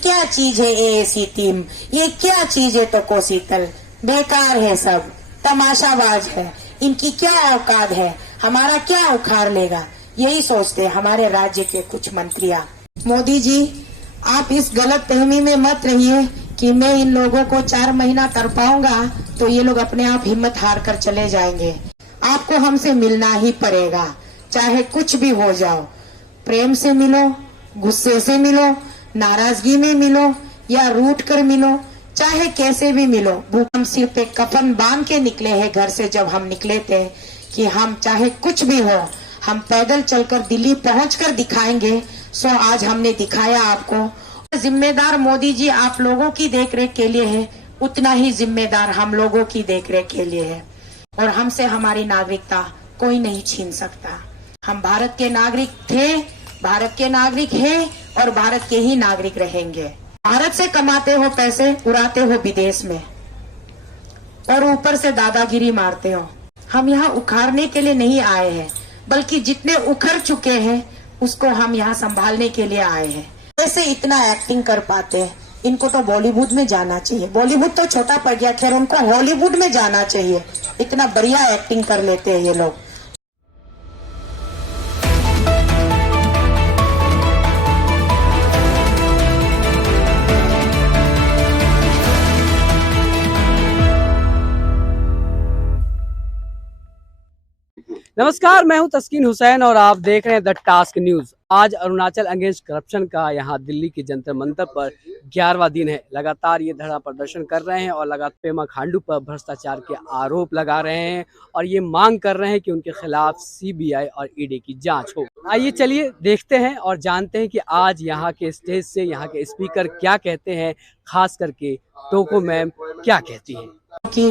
क्या चीज है एएसी टीम, ये क्या चीज है तो कोसीतल, बेकार है सब, तमाशाबाज है, इनकी क्या औकात है, हमारा क्या उखाड़ लेगा, यही सोचते हैं हमारे राज्य के कुछ मंत्रियां। मोदी जी, आप इस गलत फहमी में मत रहिए कि मैं इन लोगों को 4 महीना तरपाऊंगा तो ये लोग अपने आप हिम्मत हार कर चले जाएंगे। आपको हमसे मिलना ही पड़ेगा, चाहे कुछ भी हो जाओ। प्रेम से मिलो, गुस्से से मिलो, नाराजगी में मिलो या रूठ कर मिलो, चाहे कैसे भी मिलो। हम सिर्फ एक कफन बांध के निकले हैं घर से, जब हम निकले थे कि हम चाहे कुछ भी हो हम पैदल चलकर दिल्ली पहुंचकर दिखाएंगे। सो आज हमने दिखाया आपको। जिम्मेदार मोदी जी आप लोगों की देखरेख के लिए है, उतना ही जिम्मेदार हम लोगों की देखरेख के लिए है। और हमसे हमारी नागरिकता कोई नहीं छीन सकता। हम भारत के नागरिक थे, भारत के नागरिक हैं और भारत के ही नागरिक रहेंगे। भारत से कमाते हो पैसे, उड़ाते हो विदेश में और ऊपर से दादागिरी मारते हो। हम यहाँ उखाड़ने के लिए नहीं आए हैं, बल्कि जितने उखड़ चुके हैं उसको हम यहाँ संभालने के लिए आए हैं। कैसे इतना एक्टिंग कर पाते हैं? इनको तो बॉलीवुड में जाना चाहिए। बॉलीवुड तो छोटा पड़ गया, खैर उनको हॉलीवुड में जाना चाहिए। इतना बढ़िया एक्टिंग कर लेते हैं ये लोग। नमस्कार, मैं हूं तस्कीन हुसैन और आप देख रहे हैं द टास्क न्यूज। आज अरुणाचल अगेंस्ट करप्शन का यहाँ दिल्ली के जंतर मंतर पर 11वां दिन है। लगातार ये धरना प्रदर्शन कर रहे हैं और लगातार पेमा खांडू पर भ्रष्टाचार के आरोप लगा रहे हैं और ये मांग कर रहे हैं कि उनके खिलाफ सीबीआई और ईडी की जांच हो। आइए चलिए देखते हैं और जानते हैं कि आज यहाँ के स्टेज से यहाँ के स्पीकर क्या कहते हैं, खास करके टोको मैम क्या कहती है। कि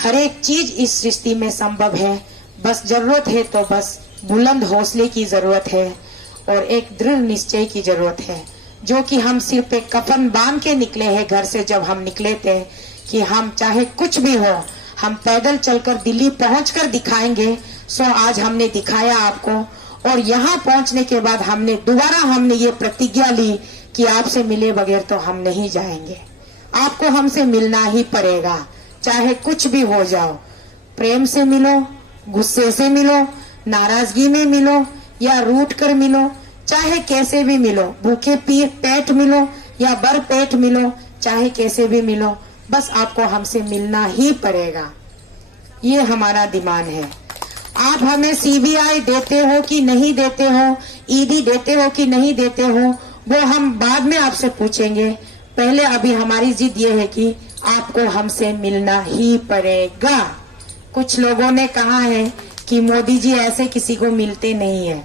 हर एक चीज इस सृष्टि में संभव है, बस जरूरत है तो बस बुलंद हौसले की जरूरत है और एक दृढ़ निश्चय की जरूरत है, जो कि हम सिर्फ एक कफन बांध के निकले हैं घर से। जब हम निकले थे कि हम चाहे कुछ भी हो हम पैदल चलकर दिल्ली पहुंचकर दिखाएंगे। सो आज हमने दिखाया आपको और यहाँ पहुंचने के बाद हमने ये प्रतिज्ञा ली कि आपसे मिले बगैर तो हम नहीं जाएंगे। आपको हमसे मिलना ही पड़ेगा, चाहे कुछ भी हो जाओ। प्रेम से मिलो, गुस्से से मिलो, नाराजगी में मिलो या रूठ कर मिलो, चाहे कैसे भी मिलो। भूखे पेट मिलो या भर पेट मिलो, चाहे कैसे भी मिलो, बस आपको हमसे मिलना ही पड़ेगा। ये हमारा डिमांड है। आप हमें सीबीआई देते हो कि नहीं देते हो, ईडी देते हो कि नहीं देते हो, वो हम बाद में आपसे पूछेंगे। पहले अभी हमारी जिद ये है कि आपको हमसे मिलना ही पड़ेगा। कुछ लोगों ने कहा है कि मोदी जी ऐसे किसी को मिलते नहीं है।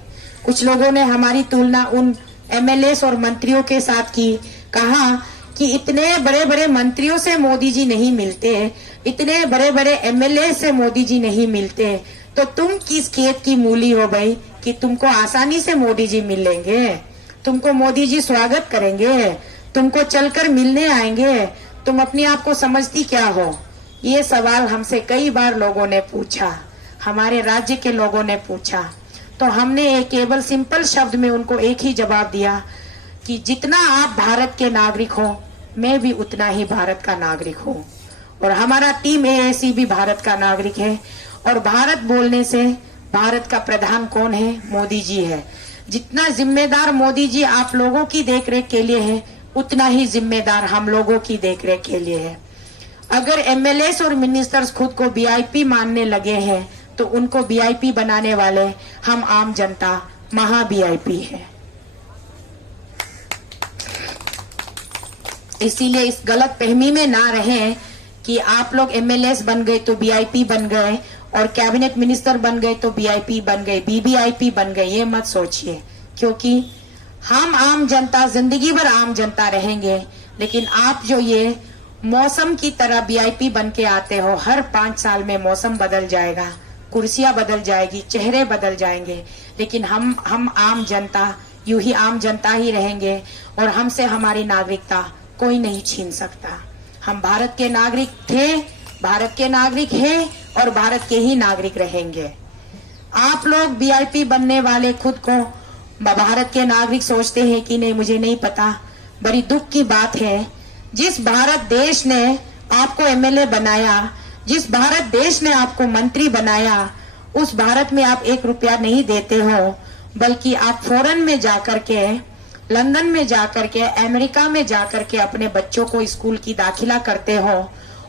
कुछ लोगों ने हमारी तुलना उन एमएलए और मंत्रियों के साथ की, कहा कि इतने बड़े बड़े मंत्रियों से मोदी जी नहीं मिलते, इतने बड़े बड़े एमएलए से मोदी जी नहीं मिलते, तो तुम किस खेत की मूली हो भाई कि तुमको आसानी से मोदी जी मिलेंगे, तुमको मोदी जी स्वागत करेंगे, तुमको चलकर मिलने आएंगे, तुम अपने आप को समझती क्या हो? ये सवाल हमसे कई बार लोगों ने पूछा, हमारे राज्य के लोगों ने पूछा। तो हमने एक केवल सिंपल शब्द में उनको एक ही जवाब दिया कि जितना आप भारत के नागरिक हो, मैं भी उतना ही भारत का नागरिक हूँ और हमारा टीम एएसी भी भारत का नागरिक है। और भारत बोलने से भारत का प्रधान कौन है? मोदी जी है। जितना जिम्मेदार मोदी जी आप लोगों की देखरेख के लिए है, उतना ही जिम्मेदार हम लोगों की देखरेख के लिए है। अगर एमएलए और मिनिस्टर्स खुद को वीआईपी मानने लगे हैं तो उनको वीआईपी बनाने वाले हम आम जनता महा वीआईपी है। इसीलिए इस गलत फहमी में ना रहें कि आप लोग एमएलए बन गए तो वीआईपी बन गए और कैबिनेट मिनिस्टर बन गए तो वीआईपी बन गए, वीवीआईपी बन गए। ये मत सोचिए, क्योंकि हम आम जनता जिंदगी भर आम जनता रहेंगे। लेकिन आप जो ये मौसम की तरह वीआईपी बन के आते हो, हर 5 साल में मौसम बदल जाएगा, कुर्सियां बदल जाएगी, चेहरे बदल जाएंगे, लेकिन हम आम जनता यूं ही आम जनता ही रहेंगे और हमसे हमारी नागरिकता कोई नहीं छीन सकता। हम भारत के नागरिक थे, भारत के नागरिक हैं और भारत के ही नागरिक रहेंगे। आप लोग वीआईपी बनने वाले खुद को भारत के नागरिक सोचते हैं कि नहीं, मुझे नहीं पता, बड़ी दुख की बात है। जिस भारत देश ने आपको एमएलए बनाया, जिस भारत देश ने आपको मंत्री बनाया, उस भारत में आप 1 रुपया नहीं देते हो, बल्कि आप फॉरेन में जाकर के, लंदन में जाकर के, अमेरिका में जाकर के अपने बच्चों को स्कूल की दाखिला करते हो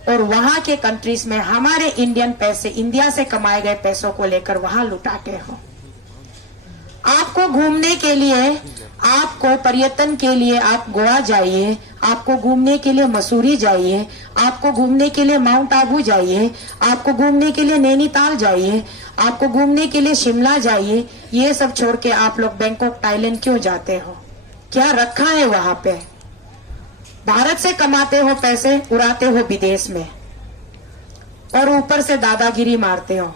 और वहां के कंट्रीज में हमारे इंडियन पैसे, इंडिया से कमाए गए पैसों को लेकर वहां लुटाते हो। आपको घूमने के लिए, आपको पर्यटन के लिए आप गोवा जाइए, आपको घूमने के लिए मसूरी जाइए, आपको घूमने के लिए माउंट आबू जाइए, आपको घूमने के लिए नैनीताल जाइए, आपको घूमने के लिए शिमला जाइए। ये सब छोड़ के आप लोग बैंकॉक, थाईलैंड क्यों जाते हो? क्या रखा है वहां पे? भारत से कमाते हो पैसे, उड़ाते हो विदेश में और ऊपर से दादागिरी मारते हो।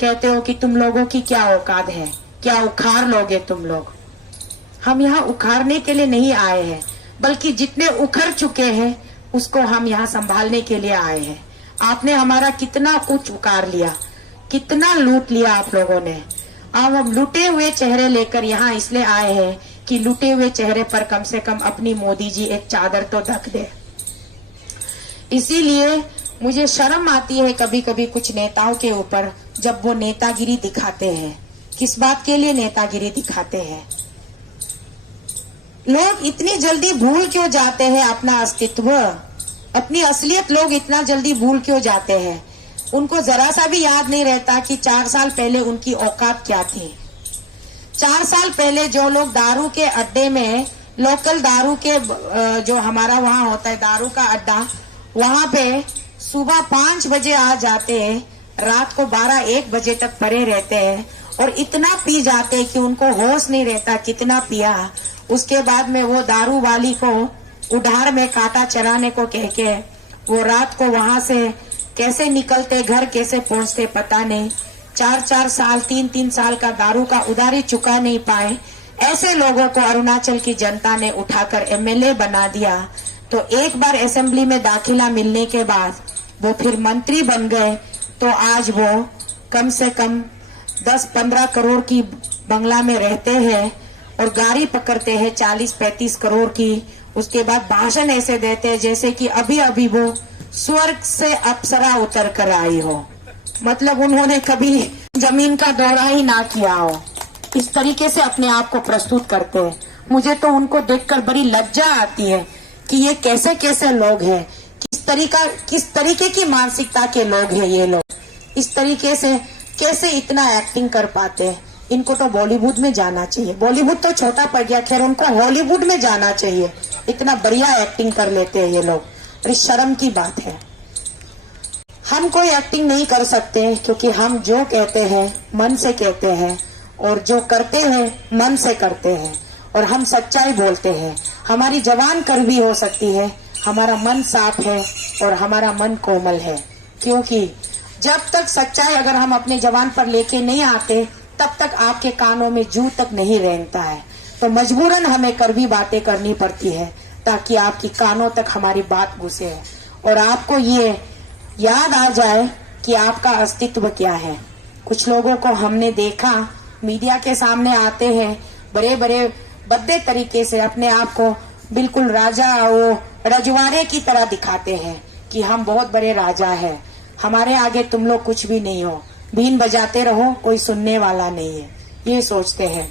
कहते हो कि तुम लोगों की क्या औकात है, क्या उखाड़ लोगे तुम लोग। हम यहाँ उखाड़ने के लिए नहीं आए हैं, बल्कि जितने उखड़ चुके हैं उसको हम यहाँ संभालने के लिए आए हैं। आपने हमारा कितना कुछ उखाड़ लिया, कितना लूट लिया आप लोगों ने। अब हम लुटे हुए चेहरे लेकर यहाँ इसलिए आए हैं कि लुटे हुए चेहरे पर कम से कम अपनी मोदी जी एक चादर तो ढक दे। इसीलिए मुझे शर्म आती है कभी कभी कुछ नेताओं के ऊपर, जब वो नेतागिरी दिखाते हैं। किस बात के लिए नेतागिरी दिखाते हैं? लोग इतनी जल्दी भूल क्यों जाते हैं अपना अस्तित्व, अपनी असलियत लोग इतना जल्दी भूल क्यों जाते हैं? उनको जरा सा भी याद नहीं रहता कि 4 साल पहले उनकी औकात क्या थी। 4 साल पहले जो लोग दारू के अड्डे में, लोकल दारू के जो हमारा वहां होता है दारू का अड्डा, वहां पे सुबह 5 बजे आ जाते हैं, रात को 12-1 बजे तक पड़े रहते हैं और इतना पी जाते हैं कि उनको होश नहीं रहता कितना पिया। उसके बाद में वो दारू वाली को उधार में काटा चराने को कह के वो रात को वहां से कैसे निकलते, घर कैसे पहुंचते पता नहीं। 4-4 साल, 3-3 साल का दारू का उधारी चुका नहीं पाए। ऐसे लोगों को अरुणाचल की जनता ने उठाकर एमएलए बना दिया। तो एक बार असेंबली में दाखिला मिलने के बाद वो फिर मंत्री बन गए। तो आज वो कम से कम 10-15 करोड़ की बंगला में रहते हैं और गाड़ी पकड़ते हैं 40-35 करोड़ की। उसके बाद भाषण ऐसे देते हैं जैसे कि अभी अभी वो स्वर्ग से अप्सरा उतर कर आई हो, मतलब उन्होंने कभी जमीन का दौरा ही ना किया हो। इस तरीके से अपने आप को प्रस्तुत करते हैं। मुझे तो उनको देखकर बड़ी लज्जा आती है कि ये कैसे कैसे लोग हैं, किस तरीके की मानसिकता के लोग हैं ये लोग। इस तरीके से कैसे इतना एक्टिंग कर पाते हैं। इनको तो बॉलीवुड में जाना चाहिए। बॉलीवुड तो छोटा पड़ गया, खैर उनको हॉलीवुड में जाना चाहिए। इतना बढ़िया एक्टिंग कर लेते हैं ये लोग। और शर्म की बात है। हम कोई एक्टिंग नहीं कर सकते क्योंकि हम जो कहते हैं मन से कहते हैं और जो करते हैं मन से करते हैं और हम सच्चाई बोलते हैं। हमारी जबान कड़वी हो सकती है, हमारा मन साफ है और हमारा मन कोमल है। क्योंकि जब तक सच्चाई अगर हम अपने जबान पर लेके नहीं आते तब तक आपके कानों में जू तक नहीं रेंगता है। तो मजबूरन हमें कड़वी बातें करनी पड़ती है ताकि आपकी कानों तक हमारी बात घुसे और आपको ये याद आ जाए कि आपका अस्तित्व क्या है। कुछ लोगों को हमने देखा मीडिया के सामने आते हैं, बड़े बड़े भद्दे तरीके से अपने आप को बिल्कुल राजा वो रजवाड़े की तरह दिखाते हैं कि हम बहुत बड़े राजा हैं, हमारे आगे तुम लोग कुछ भी नहीं हो, बीन बजाते रहो, कोई सुनने वाला नहीं है, ये सोचते हैं।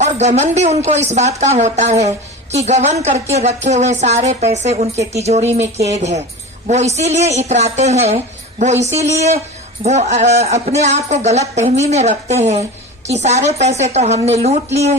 और गमन भी उनको इस बात का होता है कि गबन करके रखे हुए सारे पैसे उनके तिजोरी में कैद है। वो इसीलिए इतराते हैं, वो इसीलिए वो अपने आप को गलत फहमी में रखते हैं कि सारे पैसे तो हमने लूट लिए,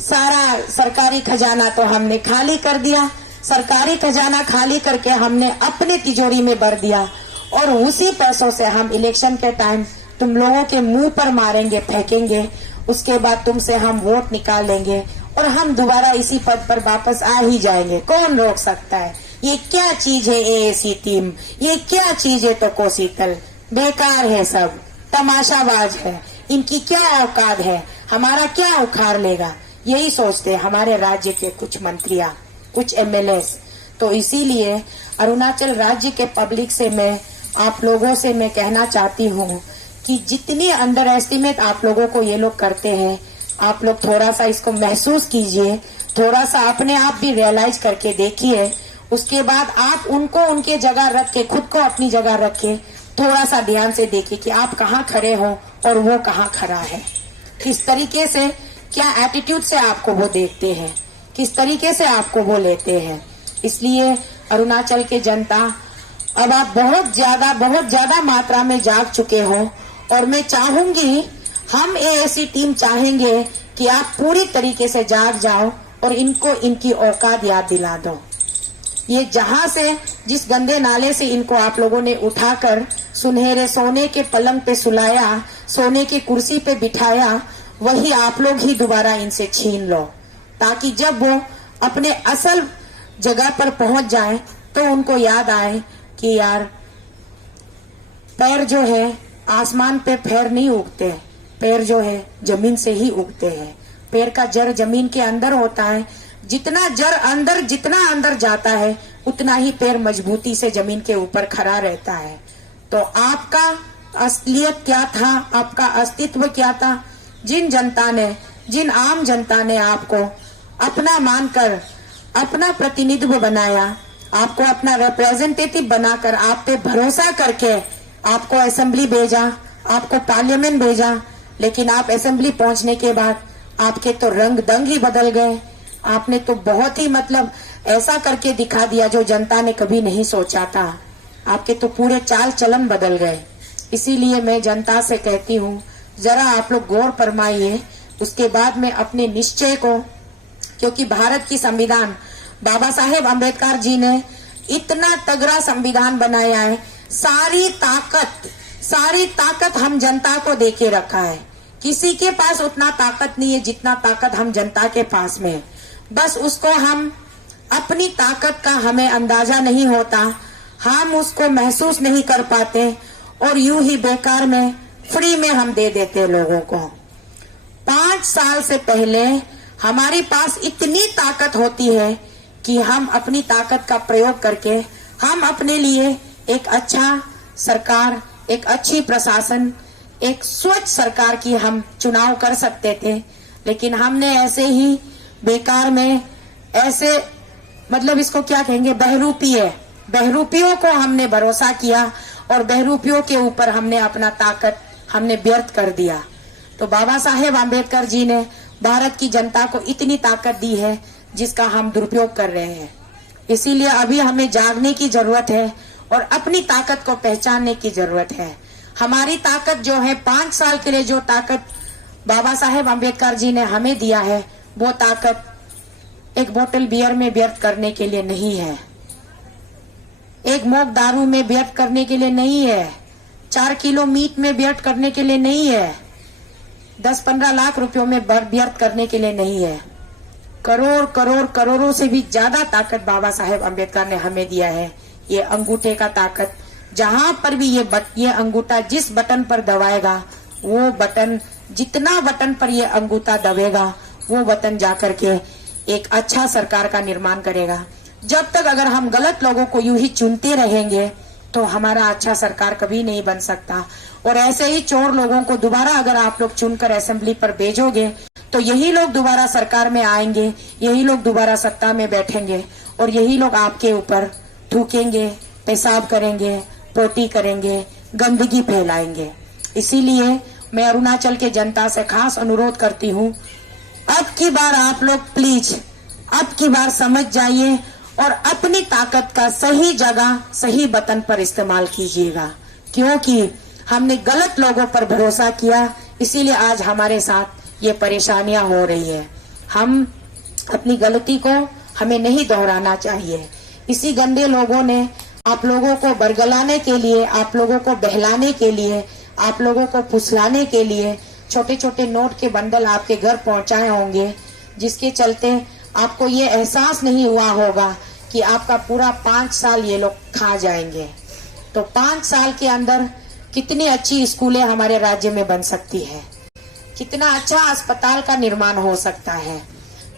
सारा सरकारी खजाना तो हमने खाली कर दिया, सरकारी खजाना खाली करके हमने अपने तिजोरी में भर दिया और उसी पैसों से हम इलेक्शन के टाइम तुम लोगों के मुंह पर मारेंगे, फेंकेंगे, उसके बाद तुमसे हम वोट निकाल लेंगे और हम दोबारा इसी पद पर वापस आ ही जाएंगे। कौन रोक सकता है? ये क्या चीज है एएसी टीम, ये क्या चीज है तो कोसीतल, बेकार है सब, तमाशाबाज है, इनकी क्या औकात है, हमारा क्या उखाड़ लेगा, यही सोचते हैं हमारे राज्य के कुछ मंत्रियां, कुछ एमएलएस। तो इसीलिए अरुणाचल राज्य के पब्लिक से मैं आप लोगों से मैं कहना चाहती हूँ कि जितनी अंडर एस्टिमेट आप लोगों को ये लोग करते हैं, आप लोग थोड़ा सा इसको महसूस कीजिए। थोड़ा सा अपने आप भी रियलाइज करके देखिए। उसके बाद आप उनको उनके जगह रख के, खुद को अपनी जगह रख के थोड़ा सा ध्यान से देखिए कि आप कहाँ खड़े हो और वो कहाँ खड़ा है। किस तरीके से, क्या एटीट्यूड से आपको वो देखते हैं, किस तरीके से आपको वो लेते हैं। इसलिए अरुणाचल के जनता, अब आप बहुत ज्यादा मात्रा में जाग चुके हो और मैं चाहूंगी, हम ऐसी टीम चाहेंगे कि आप पूरी तरीके से जाग जाओ और इनको इनकी औकात याद दिला दो। ये जहां से, जिस गंदे नाले से इनको आप लोगों ने उठाकर सुनहरे सोने के पलंग पे सुलाया, सोने की कुर्सी पे बिठाया, वही आप लोग ही दोबारा इनसे छीन लो, ताकि जब वो अपने असल जगह पर पहुंच जाए तो उनको याद आए कि यार, पैर जो है आसमान पे पैर नहीं उगते, पैर जो है जमीन से ही उगते हैं। पैर का जड़ जमीन के अंदर होता है। जितना अंदर जाता है उतना ही पैर मजबूती से जमीन के ऊपर खड़ा रहता है। तो आपका असलियत क्या था, आपका अस्तित्व क्या था? जिन आम जनता ने आपको अपना मानकर, अपना प्रतिनिधित्व बनाया, आपको अपना रिप्रेजेंटेटिव बनाकर, आप पे भरोसा करके आपको असेंबली भेजा, आपको पार्लियामेंट भेजा, लेकिन आप असेंबली पहुंचने के बाद आपके तो रंग दंग ही बदल गए। आपने तो बहुत ही ऐसा करके दिखा दिया जो जनता ने कभी नहीं सोचा था। आपके तो पूरे चाल चलन बदल गए। इसीलिए मैं जनता से कहती हूँ, जरा आप लोग गौर फरमाइए, उसके बाद में अपने निश्चय को, क्योंकि भारत की संविधान, बाबा साहेब अम्बेडकर जी ने इतना तगड़ा संविधान बनाया है। सारी ताकत हम जनता को देके रखा है। किसी के पास उतना ताकत नहीं है जितना ताकत हम जनता के पास में है। बस उसको हम, अपनी ताकत का हमें अंदाजा नहीं होता, हम उसको महसूस नहीं कर पाते और यूं ही बेकार में, फ्री में हम दे देते लोगों को। 5 साल से पहले हमारे पास इतनी ताकत होती है कि हम अपनी ताकत का प्रयोग करके हम अपने लिए एक अच्छा सरकार, एक अच्छी प्रशासन, एक स्वच्छ सरकार की हम चुनाव कर सकते थे। लेकिन हमने ऐसे ही बेकार में, ऐसे इसको क्या कहेंगे, बहरूपियों को हमने भरोसा किया और बहरूपियों के ऊपर हमने अपना ताकत हमने व्यर्थ कर दिया। तो बाबा साहेब आम्बेडकर जी ने भारत की जनता को इतनी ताकत दी है जिसका हम दुरुपयोग कर रहे हैं। इसीलिए अभी हमें जागने की जरूरत है और अपनी ताकत को पहचानने की जरूरत है। हमारी ताकत जो है, 5 साल के लिए जो ताकत बाबा साहेब अम्बेडकर जी ने हमें दिया है, वो ताकत एक बोतल बियर में व्यर्थ करने के लिए नहीं है, एक मोग दारू में व्यर्थ करने के लिए नहीं है, 4 किलो मीट में व्यर्थ करने के लिए नहीं है, 10-15 लाख रुपयों में व्यर्थ करने के लिए नहीं है। करोड़ों से भी ज्यादा ताकत बाबा साहेब अम्बेडकर ने हमें दिया है। ये अंगूठे का ताकत, जहां पर भी ये अंगूठा जिस बटन पर दबाएगा, वो बटन, जितना बटन पर ये अंगूठा दबेगा, वो बटन जाकर के एक अच्छा सरकार का निर्माण करेगा। जब तक अगर हम गलत लोगों को यूं ही चुनते रहेंगे तो हमारा अच्छा सरकार कभी नहीं बन सकता। और ऐसे ही चोर लोगों को दोबारा अगर आप लोग चुनकर असेंबली पर भेजोगे तो यही लोग दोबारा सरकार में आएंगे, यही लोग दोबारा सत्ता में बैठेंगे और यही लोग आपके ऊपर थूकेंगे, पेशाब करेंगे, पोटी करेंगे, गंदगी फैलाएंगे। इसीलिए मैं अरुणाचल के जनता से खास अनुरोध करती हूँ, अब की बार आप लोग प्लीज, अब की बार समझ जाइए और अपनी ताकत का सही जगह, सही बटन पर इस्तेमाल कीजिएगा। क्योंकि हमने गलत लोगों पर भरोसा किया, इसीलिए आज हमारे साथ ये परेशानियां हो रही है। हम अपनी गलती को हमें नहीं दोहराना चाहिए। इसी गंदे लोगों ने आप लोगों को बरगलाने के लिए, आप लोगों को बहलाने के लिए, आप लोगों को फुसलाने के लिए छोटे छोटे नोट के बंडल आपके घर पहुंचाए होंगे, जिसके चलते आपको ये एहसास नहीं हुआ होगा कि आपका पूरा 5 साल ये लोग खा जाएंगे। तो 5 साल के अंदर कितनी अच्छी स्कूलें हमारे राज्य में बन सकती है, कितना अच्छा अस्पताल का निर्माण हो सकता है,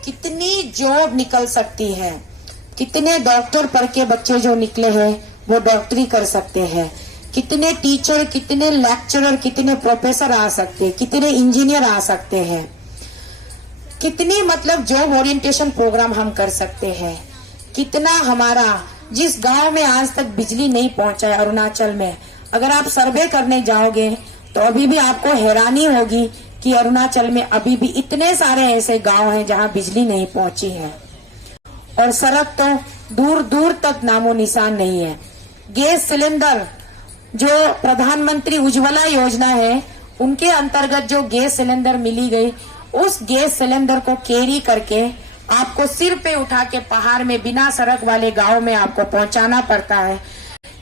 कितनी जॉब निकल सकती है, कितने डॉक्टर पढ़ के बच्चे जो निकले हैं वो डॉक्टरी कर सकते हैं, कितने टीचर, कितने लेक्चरर, कितने प्रोफेसर आ सकते हैं, कितने इंजीनियर आ सकते हैं। कितनी मतलब जॉब ओरिएंटेशन प्रोग्राम हम कर सकते हैं, कितना हमारा जिस गांव में आज तक बिजली नहीं पहुंचा है अरुणाचल में, अगर आप सर्वे करने जाओगे तो अभी भी आपको हैरानी होगी कि अरुणाचल में अभी भी इतने सारे ऐसे गांव हैं जहां बिजली नहीं पहुंची है और सड़क तो दूर दूर तक नामो निशान नहीं है। गैस सिलेंडर जो प्रधानमंत्री उज्ज्वला योजना है उनके अंतर्गत जो गैस सिलेंडर मिली गई, उस गैस सिलेंडर को कैरी करके आपको सिर पे उठा के पहाड़ में बिना सड़क वाले गांव में आपको पहुंचाना पड़ता है।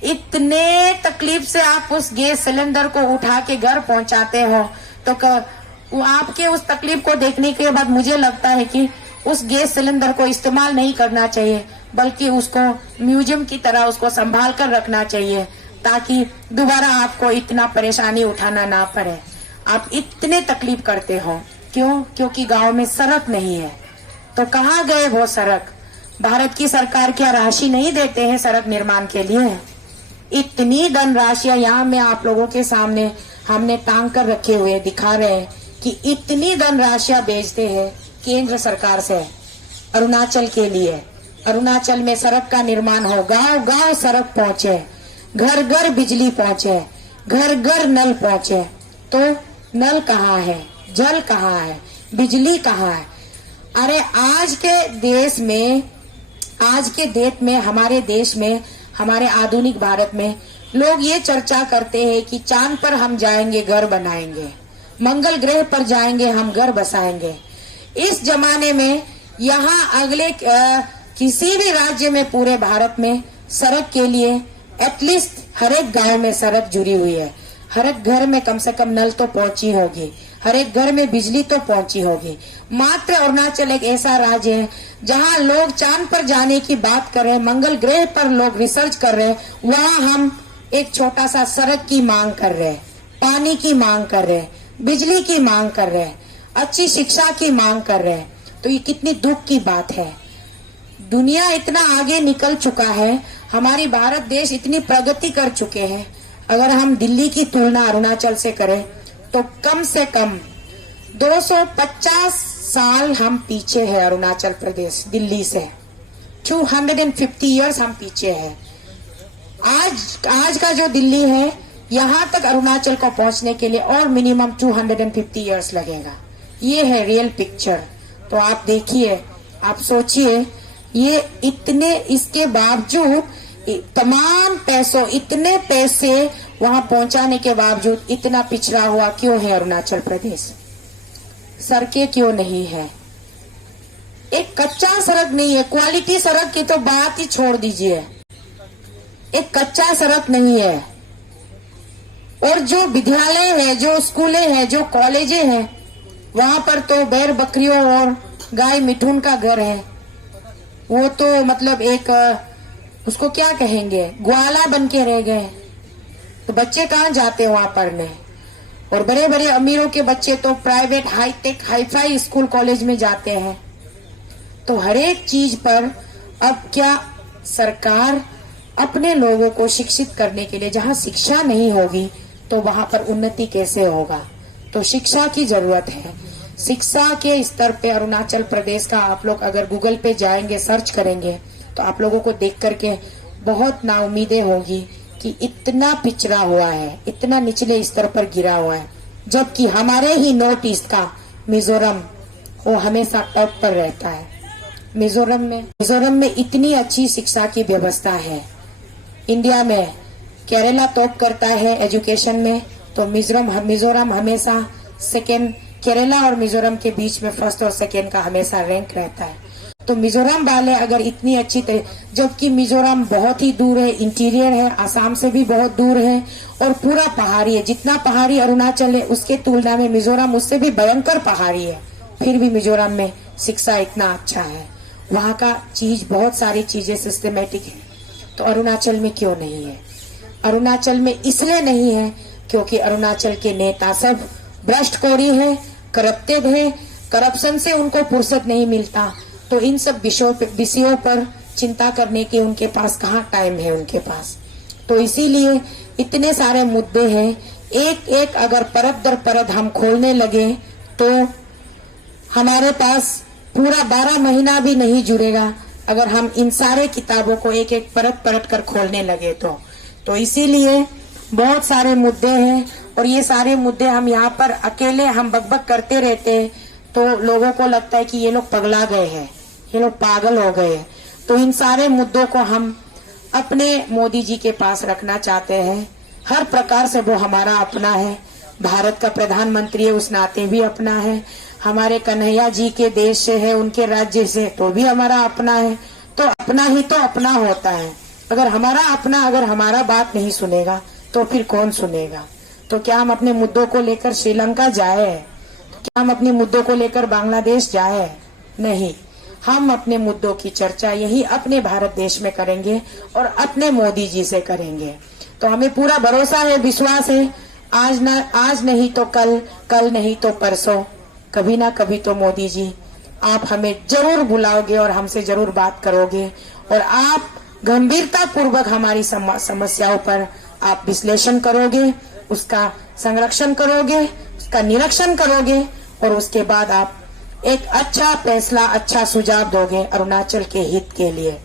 इतने तकलीफ से आप उस गैस सिलेंडर को उठा के घर पहुंचाते हो तो वो आपके उस तकलीफ को देखने के बाद मुझे लगता है कि उस गैस सिलेंडर को इस्तेमाल नहीं करना चाहिए, बल्कि उसको म्यूजियम की तरह उसको संभाल कर रखना चाहिए ताकि दोबारा आपको इतना परेशानी उठाना ना पड़े। आप इतने तकलीफ करते हो क्यों? क्योंकि गांव में सड़क नहीं है। तो कहाँ गए वो सड़क? भारत की सरकार क्या राशि नहीं देते हैं सड़क निर्माण के लिए? इतनी धनराशियां यहाँ में आप लोगों के सामने हमने टांग कर रखे हुए दिखा रहे हैं कि इतनी धनराशियां भेजते हैं केंद्र सरकार से अरुणाचल के लिए। अरुणाचल में सड़क का निर्माण हो, गांव गांव सड़क पहुंचे, घर घर बिजली पहुंचे, घर घर नल पहुंचे। तो नल कहाँ है, जल कहाँ है, बिजली कहाँ है? अरे आज के देश में हमारे देश में, हमारे आधुनिक भारत में लोग ये चर्चा करते हैं कि चांद पर हम जाएंगे, घर बनाएंगे, मंगल ग्रह पर जाएंगे, हम घर बसाएंगे। इस जमाने में यहाँ अगले किसी भी राज्य में पूरे भारत में सड़क के लिए एटलीस्ट हर एक गांव में सड़क जुड़ी हुई है, हर एक घर में कम से कम नल तो पहुंची होगी, हर एक घर में बिजली तो पहुंची होगी। मात्र अरुणाचल एक ऐसा राज्य है जहां लोग चांद पर जाने की बात कर रहे हैं, मंगल ग्रह पर लोग रिसर्च कर रहे हैं, वहां हम एक छोटा सा सड़क की मांग कर रहे हैं, पानी की मांग कर रहे हैं, बिजली की मांग कर रहे हैं, अच्छी शिक्षा की मांग कर रहे हैं। तो ये कितनी दुख की बात है। दुनिया इतना आगे निकल चुका है, हमारी भारत देश इतनी प्रगति कर चुके हैं। अगर हम दिल्ली की तुलना अरुणाचल से करें तो कम से कम 250 साल हम पीछे हैं। अरुणाचल प्रदेश दिल्ली से 250 इयर्स हम पीछे हैं। आज का जो दिल्ली है, यहाँ तक अरुणाचल को पहुंचने के लिए और मिनिमम 250 इयर्स लगेगा। ये है रियल पिक्चर। तो आप देखिए, आप सोचिए, ये इतने, इसके बावजूद तमाम पैसों, इतने पैसे वहां पहुंचाने के बावजूद इतना पिछड़ा हुआ क्यों है अरुणाचल प्रदेश? सड़कें क्यों नहीं है? एक कच्चा सड़क नहीं है, क्वालिटी सड़क की तो बात ही छोड़ दीजिए, एक कच्चा सड़क नहीं है। और जो विद्यालय है, जो स्कूलें हैं, जो कॉलेजें हैं, वहां पर तो बैल बकरियों और गाय मिठुन का घर है। वो तो मतलब एक, उसको क्या कहेंगे, ग्वाला बन के रह गए। तो बच्चे कहाँ जाते हैं वहां पढ़ने? और बड़े बड़े अमीरों के बच्चे तो private hi-tech hi-fi school college में जाते हैं। तो हर एक चीज पर अब क्या सरकार अपने लोगों को शिक्षित करने के लिए, जहां शिक्षा नहीं होगी तो वहां पर उन्नति कैसे होगा? तो शिक्षा की जरूरत है। शिक्षा के स्तर पे अरुणाचल प्रदेश का आप लोग अगर गूगल पे जाएंगे, सर्च करेंगे, तो आप लोगों को देख करके बहुत नाउमीदें होगी कि इतना पिछड़ा हुआ है, इतना निचले स्तर पर गिरा हुआ है। जबकि हमारे ही नॉर्थ ईस्ट का मिजोरम, वो हमेशा टॉप पर रहता है। मिजोरम में इतनी अच्छी शिक्षा की व्यवस्था है। इंडिया में केरला टॉप करता है एजुकेशन में, तो मिजोरम हमेशा सेकेंड, केरला और मिजोरम के बीच में फर्स्ट और सेकेंड का हमेशा रैंक रहता है। तो मिजोरम वाले अगर इतनी अच्छी, जबकि मिजोरम बहुत ही दूर है, इंटीरियर है, आसाम से भी बहुत दूर है और पूरा पहाड़ी है। जितना पहाड़ी अरुणाचल है उसके तुलना में मिजोरम उससे भी भयंकर पहाड़ी है। फिर भी मिजोरम में शिक्षा इतना अच्छा है, वहाँ का चीज, बहुत सारी चीजें सिस्टमेटिक है। तो अरुणाचल में क्यों नहीं है? अरुणाचल में इसलिए नहीं है क्योंकि अरुणाचल के नेता सब भ्रष्टखोरी है, करप्टेड है, करप्शन से उनको फुर्सत नहीं मिलता। तो इन सब विषयों पर चिंता करने के उनके पास कहाँ टाइम है उनके पास। तो इसीलिए इतने सारे मुद्दे हैं, एक एक अगर परत दर परत हम खोलने लगे तो हमारे पास पूरा 12 महीना भी नहीं जुड़ेगा अगर हम इन सारे किताबों को एक एक परत परत कर खोलने लगे तो इसीलिए बहुत सारे मुद्दे हैं और ये सारे मुद्दे हम यहाँ पर अकेले हम बकबक करते रहते हैं तो लोगों को लगता है कि ये लोग पगला गए हैं, ये लोग पागल हो गए हैं। तो इन सारे मुद्दों को हम अपने मोदी जी के पास रखना चाहते हैं। हर प्रकार से वो हमारा अपना है, भारत का प्रधानमंत्री है उस नाते भी अपना है, हमारे कन्हैया जी के देश से है, उनके राज्य से तो भी हमारा अपना है। तो अपना ही तो अपना होता है। अगर हमारा बात नहीं सुनेगा तो फिर कौन सुनेगा? तो क्या हम अपने मुद्दों को लेकर श्रीलंका जाए? क्या हम अपने मुद्दों को लेकर बांग्लादेश जाए? नहीं, हम अपने मुद्दों की चर्चा यही अपने भारत देश में करेंगे और अपने मोदी जी से करेंगे। तो हमें पूरा भरोसा है, विश्वास है, आज नहीं तो कल नहीं तो परसों, कभी ना कभी तो मोदी जी आप हमें जरूर बुलाओगे और हमसे जरूर बात करोगे और आप गंभीरता पूर्वक हमारी समस्याओं पर आप विश्लेषण करोगे, उसका संरक्षण करोगे, उसका निरीक्षण करोगे और उसके बाद आप एक अच्छा फैसला, अच्छा सुझाव दोगे अरुणाचल के हित के लिए।